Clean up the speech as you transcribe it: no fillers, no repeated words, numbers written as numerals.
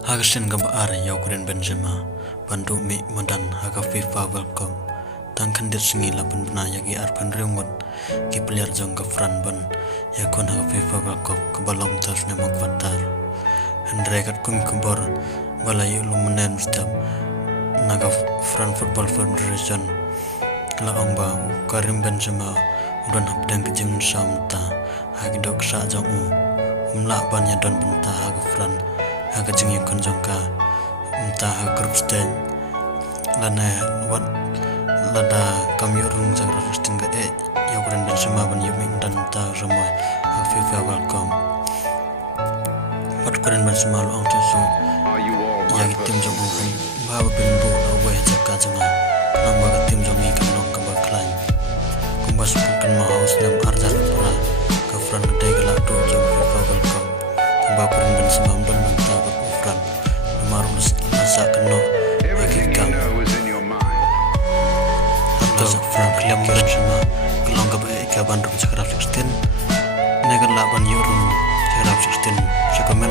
Hagashin gab are Yaukurin Benjama, Bandu mi Madan Haga FIFA welcome. Tangkan dit singi lapan bena yagi arpan riungun, ki player jong ka fran ban, yakun Haga FIFA welcome kebalom tas nama kuatar. Hendrekat kum kubor balayu lumunen setiap naga fran football federation. Laong ba Karim Benzema udan hapdang kejeng samta hagi dok sa jong umla banyak don benta haga fran haga jeng yakun jongka umta haga group stage lana wat lada kami urung jaga rusting ga Karim Benzema ban yumi dan ta ramoy haga FIFA welcome. Wat Karim Benzema lo ang tusong yagi tim jong kan bawa pindu away jaka jonga namba tim jong ikan long kaba klan kumbas bukan mahaus nam arjar pura ka fran gede gelak do jong FIFA welcome tamba Karim Benzema don benta bat fran marus masa keno hakikam atau fran kliam Benzema kelong kaba ika bandung sakraf 16 negar laban yurun sakraf 16 sekomen